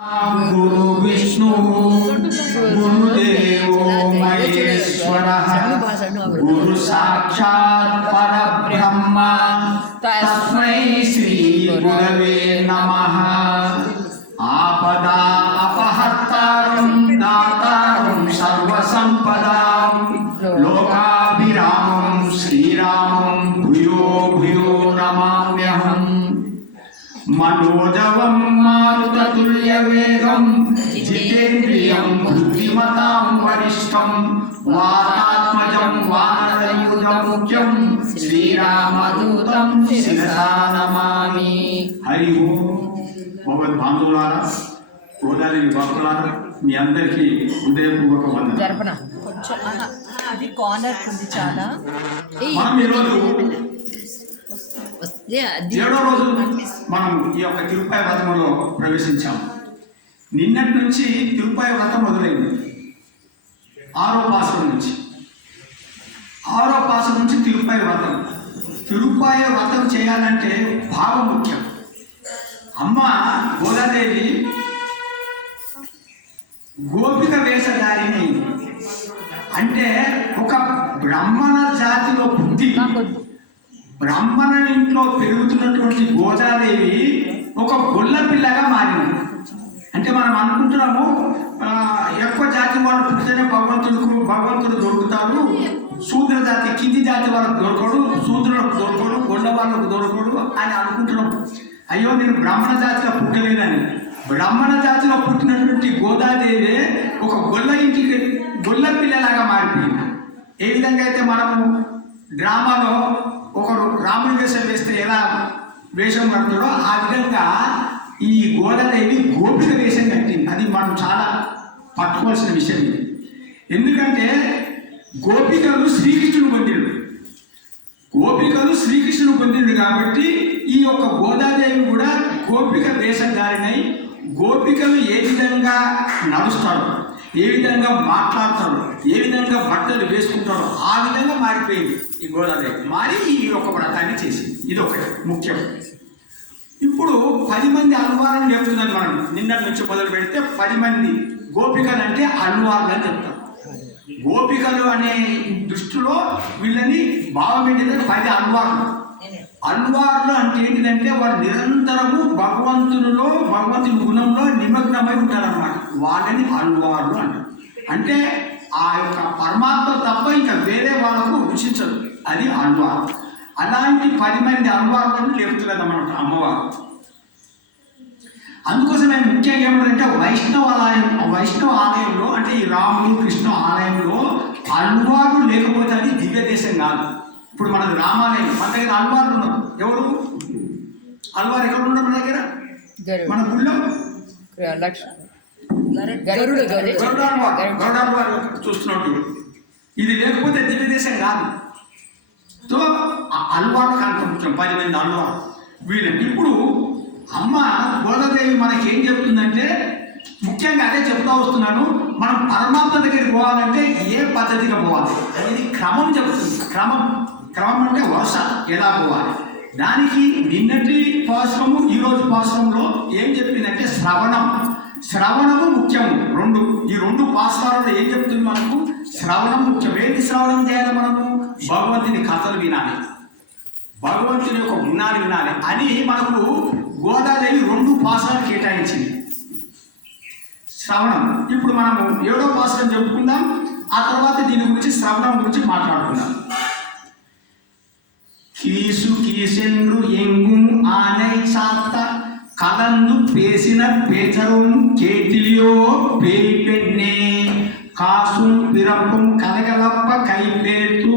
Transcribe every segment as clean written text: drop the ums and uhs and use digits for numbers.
गुरु विष्णु गुरुदेवो महेश्वरः गुरु साक्षात् परब्रह्म तस्मै श्री गुरवे नमः। आपदा अपहर्तारं दातारं सर्वसंपदां लोकाभिरामं श्रीरामं भूयो भूयो नमाम्यहम्। मनोजवं मारुततुल्यवेगं जितेन्द्रियं बुद्धिमतां वरिष्ठं वातात्मजं वानरयूथमुख्यं श्रीरामदूतं शिरसा नमामि। हरि ओम। భగవద్బంధువులారా, గోదావరి భక్తులారా, మీ అందరికీ హృదయపూర్వక వందనాలు. జరపన కొంచెం అది కార్నర్ ఉంది చాలా. మనం ఈరోజు 7వ రోజు మనం ఈ యొక్క తిరుపతి వ్రతంలో ప్రవేశించాం. నిన్నటి నుంచి తిరుపతి వ్రతం మొదలైంది. 6వ పాసరం నుంచి తిరుపతి వ్రతం. తిరుపతి వ్రతం చేయాలంటే భావం ముఖ్యం. అమ్మ గోదాదేవి గోపిక వేషధారిని, అంటే ఒక బ్రాహ్మణ జాతిలో పుట్టి బ్రాహ్మణ ఇంట్లో పెరుగుతున్నటువంటి గోదాదేవి ఒక గొల్ల పిల్లగా మారింది. అంటే మనం అనుకుంటున్నాము ఎక్కువ జాతి వాళ్ళు పుట్టితేనే భగవంతుడు దొరుకుతాడు, శూద్ర జాతి కింది జాతి వాళ్ళకు దొరకడు, శూద్రులకు దొరకడు, గొల్ల వాళ్ళకు దొరకడు అని అనుకుంటున్నాం. అయ్యో, నేను బ్రాహ్మణ జాతిలో పుట్టలేదని. బ్రాహ్మణ జాతిలో పుట్టినటువంటి గోదాదేవి ఒక గొల్ల పిల్లలాగా మారిపోయింది. ఏ విధంగా అయితే మనము డ్రామాలో ఒకరు రాముడి వేషం వేస్తే ఎలా వేషం కడతాడో ఆ విధంగా ఈ గోదాదేవి గోపిక వేషం కట్టింది. అది మనం చాలా పట్టుకోవాల్సిన విషయం ఇది. ఎందుకంటే గోపికలు శ్రీకృష్ణుడు పొందిండు కాబట్టి ఈ యొక్క గోదాదేవి కూడా గోపిక వేషధారినై గోపికలు ఏ విధంగా నడుస్తాడు, ఏ విధంగా మాట్లాడతాడు, ఏ విధంగా బట్టలు వేసుకుంటాడో ఆ విధంగా మారిపోయింది ఈ గోదాదేవి. మారి ఈ యొక్క వ్రతాన్ని చేసింది. ఇది ఒకటి ముఖ్యం. ఇప్పుడు 10 మంది అల్వార్లను చెప్తున్నాను. మనం నిన్నటి నుంచి మొదలు పెడితే 10 మంది గోపికలు అంటే అల్వార్లు అని చెప్తారు. గోపికలు అనే దృష్టిలో వీళ్ళని భావం ఏంటంటే 10 అల్వార్లు. అల్వార్లు అంటే ఏంటిదంటే వాళ్ళు నిరంతరము భగవంతుని గుణంలో నిమగ్నమై ఉంటారన్నమాట. వాళ్ళని అల్వార్లు అంటారు. అంటే ఆ యొక్క పరమాత్మ తప్ప ఇంకా వేరే వాళ్ళకు రుచించదు, అది అల్వార్. అలాంటి 10 మంది అల్వార్లను లేపుతున్నది అన్నమాట అమ్మవారు. అందుకోసమే ముఖ్యంగా ఏమంటే వైష్ణవ ఆలయంలో, అంటే ఈ రాముడు కృష్ణ ఆలయంలో అల్వార్లు లేకపోతే అది దివ్య దేశం కాదు. ఇప్పుడు మనది రామాలయం, మన దగ్గర అల్వార్లు ఉన్నారు. ఎవరు అల్వారు? ఎక్కడ ఉన్నారు మన దగ్గర? మన గుళ్ళో గరుడాల్వారు చూస్తున్నట్టు. ఇది లేకపోతే దివ్య దేశం కాదు. సో అల్వార్లకు అంత ముఖ్యం, 10 మంది అల్వారు వీళ్ళని. ఇప్పుడు అమ్మ గోదాదేవి మనకి ఏం చెప్తుందంటే, ముఖ్యంగా అదే చెప్తా వస్తున్నాను, మనం పరమాత్మ దగ్గరికి పోవాలంటే ఏ పద్ధతిగా పోవాలి అనేది క్రమం చెప్తుంది. క్రమం అంటే వరుస ఎలా పోవాలి. దానికి నిన్నటి పాశ్రము ఈరోజు పాశ్రంలో ఏం చెప్పిందంటే శ్రవణము ముఖ్యము. ఈ రెండు పాశ్రాలలో ఏం చెప్తుంది మనకు? శ్రవణం ముఖ్యం. ఏంటి శ్రవణం చేయాలి? మనము భగవంతుని కథలు వినాలి, భగవంతుని యొక్క గుణాలు వినాలి అని మనకు గోదాదేవి 2 పాశ్రాలు కేటాయించింది. శ్రవణం ఇప్పుడు మనము 7వ పాశ్రం చెప్పుకుందాం. ఆ తర్వాత దీని గురించి శ్రవణం గురించి మాట్లాడుకుందాం. కీసెండ్రు ఎంగుం ఆనై చాత్త కలందు పేసిన పేచరుం కేటిలియో పేరి పెన్నే కాసుం పిరపుం కలగలప్ప కైపేతు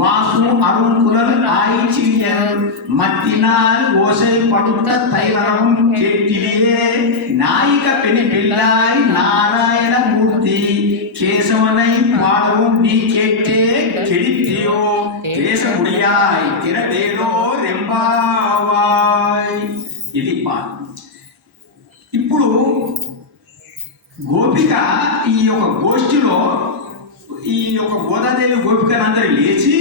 వాసు అరుంకులలు ఆయిచియర్ మత్తినాల్ ఓసై పడుత తైలరం కేటిలియే నాయిక పెని పిల్లాయి నారాయణ మూర్తి కేశవనై పాడவும் நீ கேட்டே கெடித்தியோ தேசமுடியாய் திரவேலோ రెంబావాయ్. ఇది పాట. ఇప్పుడు గోపిక ఈ యొక్క గోష్ఠిలో ఈ యొక్క గోదాదేవి గోపికలందరూ లేచి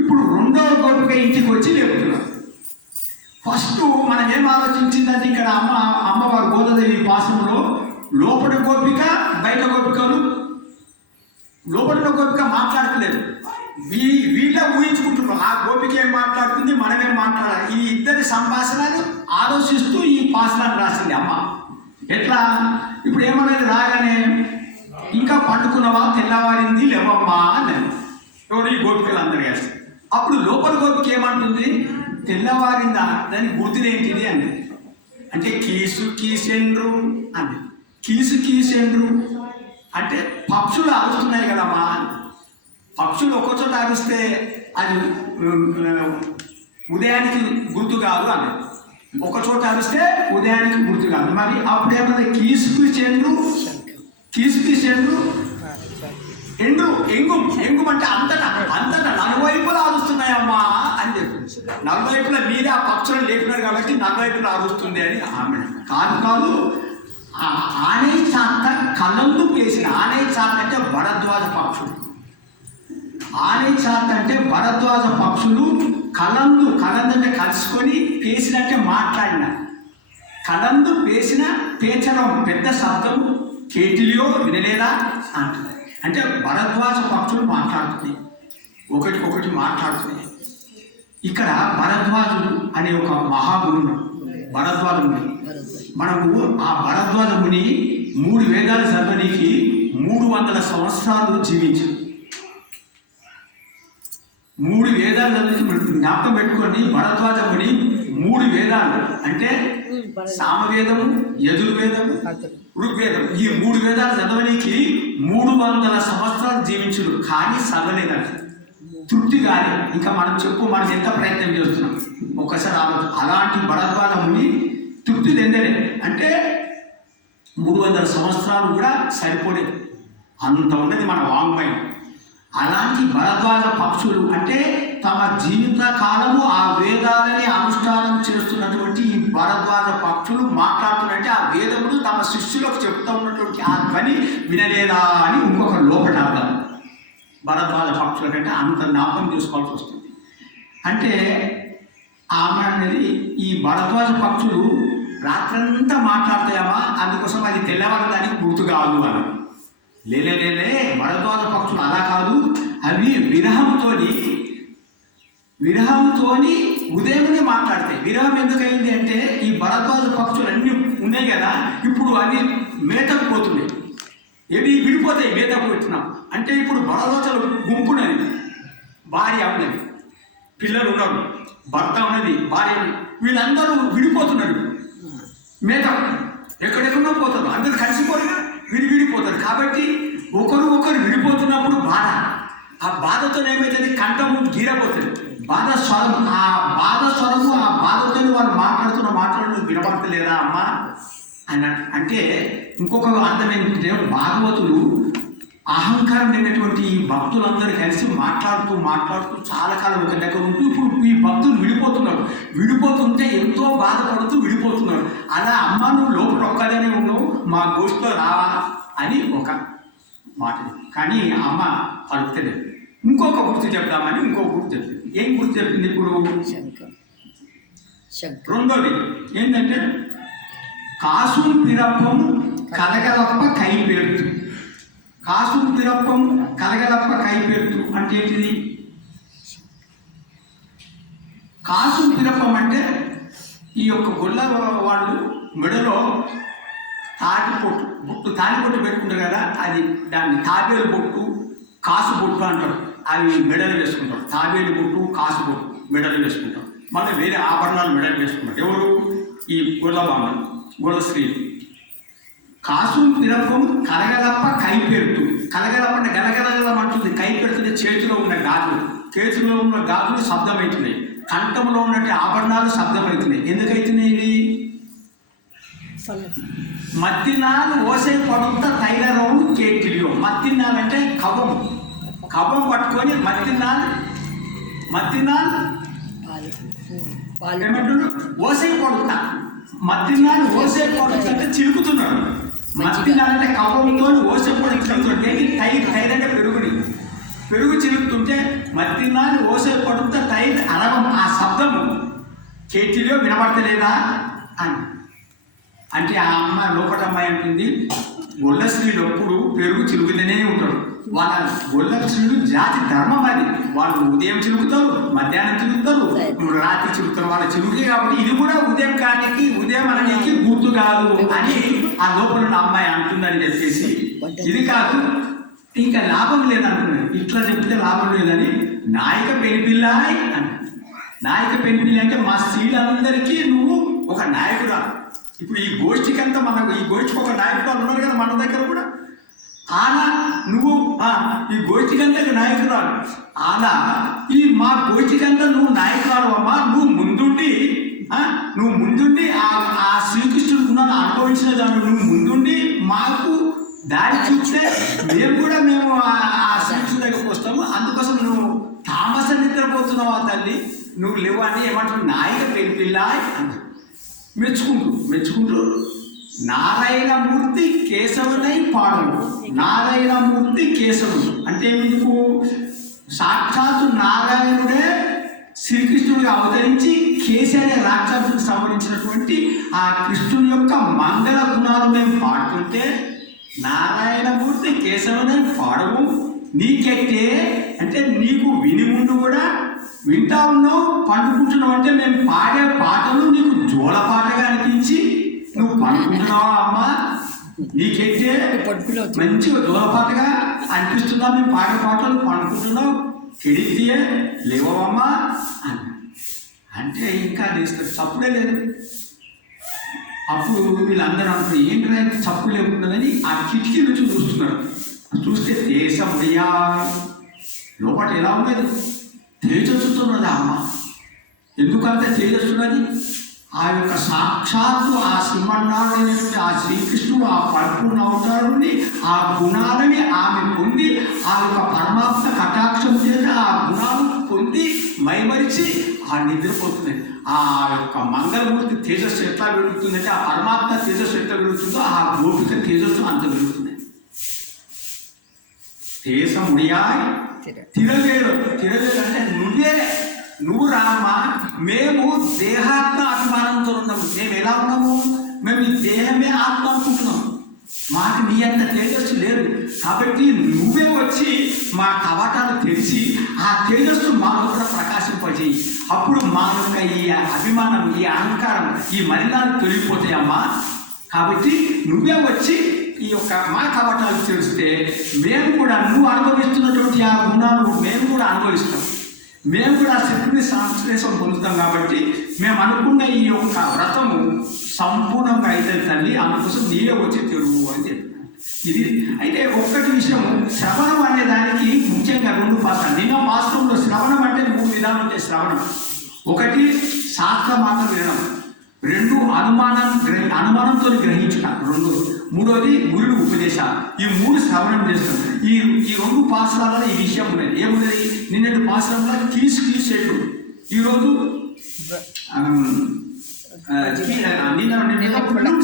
ఇప్పుడు 2వ గోపిక ఇంటికి వచ్చి లేపుతున్నారు. ఫస్ట్ మనం ఏం ఆలోచించిందంటే ఇక్కడ అమ్మవారు గోదాదేవి పాసంలో లోపల గోపిక బయట గోపికలు, లోపల గోపిక మాట్లాడట్లేదు, వీళ్ళ ఊహించుకుంటున్నాం ఆ గోపిక ఏం మాట్లాడుతుంది, మనమేం మాట్లాడాలి. ఈ ఇద్దరి సంభాషణలు ఆలోచిస్తూ ఈ పాసనాన్ని రాసింది అమ్మ. ఎట్లా ఇప్పుడు ఏమనేది రాగానే ఇంకా పండుకున్నవా, తెల్లవారింది లేవమ్మా అన్నది. ఎవరు? ఈ గోపికలు అందరు వేస్తారు. అప్పుడు లోపల గోపిక ఏమంటుంది, తెల్లవారిందా, దాని గుర్తులేంటిది అంది. అంటే కీసెండ్రు అంది. కీసెండ్రు అంటే పక్షులు అరుస్తున్నాయి కదమ్మా. పక్షులు ఒక్కచోట అరిస్తే అది ఉదయానికి గుర్తు కాదు అని, ఒకచోట అరిస్తే ఉదయానికి గుర్తు కాదు. మరి అప్పుడు ఏమన్నా కీసుకు ఎండు ఎంగు అంటే అంతటా నలువైపులా అరుస్తున్నాయమ్మా అని చెప్పి, నలువైపులా మీరే ఆ పక్షులను లేపినారు కాబట్టి నలువైపులా అరుస్తుంది అని ఆమె కాదు. ఆనే చాత కలందు వేసిన, ఆనే చాత అంటే భరద్వాజ పక్షులు, ఆనే చాత అంటే భరద్వాజ పక్షులు కలందు అంటే కలుసుకొని పేసినట్టే మాట్లాడిన, కలందు పేసిన పేచడం పెద్ద శబ్దము కేటిలియో వినలేదా అంటుంది. అంటే భరద్వాజ పక్షులు మాట్లాడుతున్నాయి, ఒకటి మాట్లాడుతున్నాయి. ఇక్కడ భరద్వాజుడు అనే ఒక మహాగురుడు, భరద్వాజ ముని. మనకు ఆ భరద్వాజ ముని 3 వేదాలు చదవడానికి 300 సంవత్సరాలు జీవించారు. 3 వేదాలు చదివి జ్ఞాపకం పెట్టుకొని, భరద్వాజ ముని 3 వేదాలు అంటే సామవేదము, యజుర్వేదము, ఋగ్వేదం, ఈ 3 వేదాలు చదవడానికి 300 సంవత్సరాలు జీవించుడు. కానీ చదవలేదంట, తృప్తి కానీ. ఇంకా మనం ఎంత ప్రయత్నం చేస్తున్నాం ఒక్కసారి అలాంటి భరద్వాజ ముని తృప్తి చెందలే. అంటే 300 సంవత్సరాలు కూడా సరిపోలేదు, అంత ఉన్నది మన వాంగ్మయం. అలాంటి భరద్వాజ పక్షులు అంటే తమ జీవిత కాలము ఆ వేదాలని అనుష్ఠానం చేస్తున్నటువంటి ఈ భరద్వాజ పక్షులు మాట్లాడుతున్నట్టే ఆ వేదములు తమ శిష్యులకు చెప్తూ ఉన్నటువంటి ఆ ధ్వని వినలేదా అని ఇంకొక లోపట అర్థం. భరద్వాజ పక్షుల కంటే అంత జ్ఞాపకం చేసుకోవాల్సి వస్తుంది. అంటే ఆమె అనేది ఈ భరద్వాజ పక్షులు రాత్రంతా మాట్లాడతాయమ్మా, అందుకోసం అది తెల్లవారడానికి గుర్తు కాదు అని. లేలే భరద్వాజ పక్షులు అలా కాదు, అవి విరహంతోని ఉదయమునే మాట్లాడతాయి. విరహం ఎందుకైంది అంటే ఈ భరద్వాజ పక్షులు అన్నీ ఉన్నాయి కదా, ఇప్పుడు అవి మేతకు పోతున్నాయి, ఏవి విడిపోతాయి. మేతకు పెట్టినాం అంటే ఇప్పుడు భరద్వాజులు గుంపునది, భార్య ఉన్నది, పిల్లలు ఉన్నారు, భర్త ఉన్నది, భార్య, వీళ్ళందరూ విడిపోతున్నారు. మేత ఎక్కడెక్కడో పోతారు, అందరు కలిసిపోయి విడిపోతారు. కాబట్టి ఒకరు విడిపోతున్నప్పుడు బాధ, ఆ బాధతో ఏమవుతుంది, కంఠము గీరపోతుంది, బాధ స్వరం, ఆ బాధతో వాళ్ళు మాట్లాడుతున్న మాటలు వినపడతలేదా అమ్మా అన్నట్టు. అంటే ఇంకొక అర్థం ఏంటంటే భాగవతులు అహంకారం లేనటువంటి ఈ భక్తులందరూ కలిసి మాట్లాడుతూ చాలా కాలం ఒక దగ్గర ఉంటూ ఇప్పుడు ఈ భక్తులు విడిపోతుంటే ఎంతో బాధపడుతూ విడిపోతున్నారు. అలా అమ్మ నువ్వు లోపల ఒక్కడనే ఉన్నావు, మా గోష్ఠిలో రావా అని ఒక మాట. కానీ అమ్మ పలుకుతలేదు. ఇంకొక గుర్తు చెప్తామని ఇంకొక గుర్తు చెప్పింది. ఏం గుర్తు చెప్పింది ఇప్పుడు? రెండోది ఏంటంటే కాసు పిరప్పం కలగలప్ప కైపెడుతు. కాసు పిరప్పం కలగలప్ప కైపెడుతు అంటే ఏంటిది? కాసు పిరప్పం అంటే ఈ యొక్క గొల్ల వాళ్ళు మెడలో తాలిబొట్టు పెట్టుకుంటారు కదా, అది దాన్ని తాబేలు బొట్టు, కాసు బొట్టు అంటారు. అవి మెడలు వేసుకుంటారు. తాబేలు బొట్టు, కాసు బొట్టు మెడలు వేసుకుంటారు. మళ్ళీ వేరే ఆభరణాలు మెడలు వేసుకుంటారు. ఎవరు? ఈ గొల్ల స్త్రీలు. కాసు పిరప్పం కలగలప్ప కైపెడుతు. కలగలప్ప అంటే గలగలగలమంటుంది, కైపెడుతుంటే చేతిలో ఉన్న గాజులు శబ్దమవుతున్నాయి, కంఠంలో ఉన్నట్టు ఆభరణాలు శబ్దమవుతున్నాయి. ఎందుకవుతున్నాయి ఇవి? మత్తినాలు ఓసే పడుత తైలరవు కేటిలియో. మత్తినాలు అంటే కవం పట్టుకొని మత్తినాలు ఏమంటున్నాడు? ఓసే పడుతా. మత్తినాలు ఓసే పడుతా అంటే చిలుకుతున్నాడు. మత్తినాలు అంటే కవంతో ఓసే పడుతున్నాడు. తైర్ అంటే పెరుగు చిలుకుతుంటే మత్తినాలు ఓసే పడుతా తైర్ అరవం, ఆ శబ్దము కేటిలియో వినపడతలేదా అని. అంటే ఆ అమ్మ లోపల అమ్మాయి అంటుంది, గొల్ల స్త్రీలు ఎప్పుడు పెరుగు చిలుకుతూనే ఉంటారు. వాళ్ళ గొల్ల స్త్రీలు జాతి ధర్మం అది. వాళ్ళు ఉదయం చిలుకుతారు, మధ్యాహ్నం చిలుకుతారు, రాత్రి చిలుకుతారు. వాళ్ళ చిలుకే కాబట్టి ఇది కూడా ఉదయం కానికి, ఉదయం అనడానికి గుర్తు కాదు అని ఆ లోపల ఉన్న అమ్మాయి అంటుందని చెప్పేసి, ఇది కాదు ఇంకా లాభం లేదనుకున్నాను. ఇట్లా చెప్తే లాభం లేదని నాయక పెనిపిల్లాయ్ అని. నాయక పెనిపిల్లి అంటే మా స్త్రీలందరికీ నువ్వు ఒక నాయకుడా. ఇప్పుడు ఈ గోష్ఠికంతా మనకు, ఈ గోష్ఠికి ఒక నాయకుడు ఉన్నారు కదా మన దగ్గర కూడా. ఆనా నువ్వు ఈ గోష్ఠికంతా నాయకురాలు, ఆనా ఈ మా గోష్ఠికంతా నువ్వు నాయకురాలు అమ్మా. నువ్వు ముందుండి ఆ శ్రీకృష్ణుడు గుణాలు అనుభవించిన దాన్ని నువ్వు ముందుండి మాకు దారి చూస్తే మేము ఆ శ్రీకృష్ణుడి దగ్గరకు వస్తాము. అందుకోసం నువ్వు తామస నిద్రపోతున్నావా తల్లి, నువ్వు లేవు అని ఏమంటారు, నాయక పెరిపిల్లా అన్న. మెచ్చుకుంటూ నారాయణమూర్తి కేశవునై పాడము. నారాయణమూర్తి కేశవుడు అంటే ఎందుకు? సాక్షాత్తు నారాయణుడే శ్రీకృష్ణుడిగా అవతరించి కేశి అనే రాక్షసుడికి సంబంధించినటువంటి ఆ కృష్ణుని యొక్క మంగళ గుణాలు మేము పాడుతుంటే, నారాయణమూర్తి కేశవునై పాడము నీకెట్టే అంటే నీకు విని ముందు కూడా వింటా ఉన్నావు, పండుకుంటున్నావు. అంటే మేము పాడే పాటలు నీకు జోలపాటగా అనిపించి నువ్వు పండుకుంటున్నావా అమ్మా? నీకైతే మంచిగా జోలపాటగా అనిపిస్తుందా? మేము పాడే పాటలు పండుకుంటున్నావు, కెడితే లేవమ్మా అని అంటే ఇంకా లేస్తారు. చప్పుడే లేదు. అప్పుడు వీళ్ళందరూ అంటారు, ఏంటంటే చప్పు లేకుంటుందని ఆ కిటికీ నుంచి చూస్తున్నారు. చూస్తే దేశం అయ్యా లోపల ఎలా ఉండేది? తేజస్సుతున్నది అమ్మ. ఎందుకంటే తేజస్సున్నది ఆ యొక్క సాక్షాత్తు ఆ శ్రీమన్నారాయణుడి ఆ శ్రీకృష్ణుడు ఆ పరిపూర్ణ అవతారుని ఆ గుణాలని ఆమె పొంది ఆ యొక్క పరమాత్మ కటాక్షం చేత ఆ గుణాలు పొంది మైమరిచి ఆ నిద్రపోతుంది. ఆ యొక్క మంగళమూర్తి తేజస్సు ఎట్లా వెలుగుతుందంటే, ఆ పరమాత్మ తేజస్సు ఎట్లా వెలుగుతుందో ఆ గోపిక తేజస్సు అంత వెలుగుతుంది. దేశముడియా తిరగేరు అంటే నువ్వు రామా. మేము దేహాత్మ అభిమానంతో ఉన్నాము. మేము ఎలా ఉన్నాము? మేము ఈ దేహమే ఆత్మ అనుకుంటున్నాము. మాకు నీ అంత తేజస్సు లేదు. కాబట్టి నువ్వే వచ్చి మా కవాటాలు తెరిచి ఆ తేజస్సు మాలో కూడా ప్రకాశింపజేయి. అప్పుడు మా యొక్క ఈ అభిమానం, ఈ అహంకారం, ఈ మలినాలు తొలగిపోతాయమ్మా. కాబట్టి నువ్వే వచ్చి ఈ యొక్క మా కవాటాలు తెరిస్తే మేము కూడా నువ్వు అనుభవిస్తున్నటువంటి ఆ గుణాలు మేము కూడా అనుభవిస్తాం. మేము కూడా శక్తిని సంశ్లేషం పొందుతాం. కాబట్టి మేము అనుకున్న ఈ యొక్క వ్రతము సంపూర్ణంగా అయితే తల్లి, అందుకోసం నీవే వచ్చి తెరువు అని చెప్పాను. ఇది అయితే ఒక్కటి విషయం, శ్రవణం అనే దానికి ముఖ్యంగా 2 పాత్రలు. నిన్న పాత్రంలో శ్రవణం అంటే 3 విధాలు ఉంటాయి. శ్రవణం ఒకటి శాస్త్ర మాటలు వినడం, 2 అనుమానంతో గ్రహించుట, 2 మూడోది గురుడు ఉపదేశాలు. ఈ 3 శ్రవణం చేస్తాం. ఈ 2 పాత్రలలో ఈ విషయం ఉన్నది. ఏమున్నది? నిన్నటి పాత్రలో కీసేటు, ఈరోజు నిన్న పుల్లుం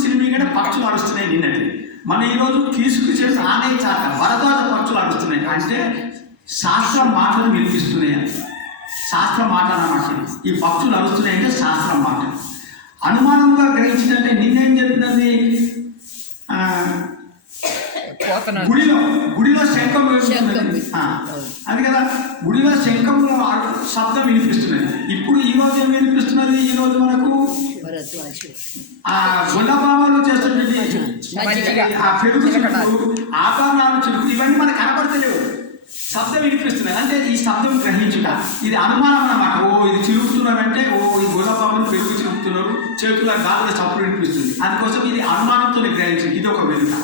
సిలిమిక అంటే పక్షులు అరుస్తున్నాయి. నిన్నటి మన ఈరోజు కీసేటు ఆనే చాక వరదాల పక్షులు అరుస్తున్నాయి. అంటే శాస్త్రం మాటలు వినిపిస్తున్నాయి. శాస్త్ర మాట అన్నమాట. ఈ పక్షులు అరుస్తున్నాయి అంటే శాస్త్రం మాట. అనుమానంగా గ్రహించిందంటే నిన్నేం చెప్తున్నది? గుడిలో శంఖం అది కదా, గుడిలో శంఖము శబ్దం వినిపిస్తున్నది. ఇప్పుడు ఈ రోజు ఏం వినిపిస్తున్నది? ఈ రోజు మనకు ఆ గొల్లపామాలు చేస్తున్నది, ఆ పెరుగు చిలుకు, ఆభరణాలు చిలుకు, ఇవన్నీ మనకు కనబడతలేవు. శబ్దం వినిపిస్తున్నది అంటే ఈ శబ్దం గ్రహించుట. ఇది అనుమానం అన్నమాట. ఇది చిలుకుతున్నారంటే ఈ గొల్లపాములు పెరుగు చిలుకుతున్నారు, చేతుల గాలిలో చప్పుడు వినిపిస్తుంది. అందుకోసం ఇది అనుమానంతో గ్రహించింది. ఇది ఒక వెనుక.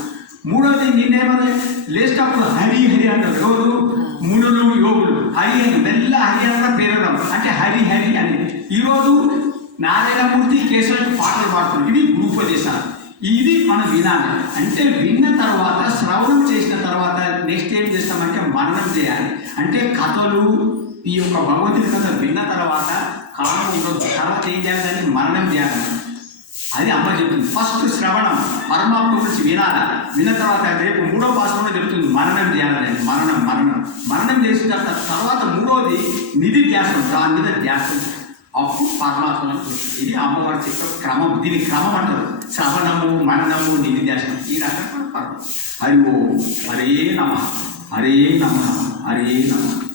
మూడోది నిన్నేమన్నా లేచినప్పుడు హరి హరి అంటారు. ఎవరు? మునులు, యోగులు. హరి అని మెల్ల హరి అన్న పేరడం అంటే హరి హరి అని. ఈరోజు నారాయణమూర్తి కేశవుడికి పాటలు పాడుతున్నారు. ఇవి గురుపదేశాలు. ఇది మనం వినాలి. అంటే విన్న తర్వాత, శ్రవణం చేసిన తర్వాత నెక్స్ట్ ఏం చేస్తామంటే మననం చేయాలి. అంటే కథలు, ఈ యొక్క భగవద్గీత కథ విన్న తర్వాత కాలం ఉండదు. తర్వాత ఏం చేయాలని మననం చేయాలి. అది అమ్మ చెప్తుంది. ఫస్ట్ శ్రవణం, పరమాత్మ గురించి వినాలి. విన్న తర్వాత రేపు 3వ పాఠంలో చెప్తుంది మననం చేయాలని. మరణం చేసిన తర్వాత 3వది నిధి ధ్యాసం. దాని మీద ధ్యాసం. అప్పుడు పరమాత్మను చూస్తుంది. ఇది అమ్మవారు చెప్పే క్రమం. దీని క్రమం అంటారు. శ్రవణము, మననము, నిధిధ్యాసనం. ఈ రకంగా పరమాత్మ. హరి ఓం, హరే నమః, హరే నమః, హరే నమః.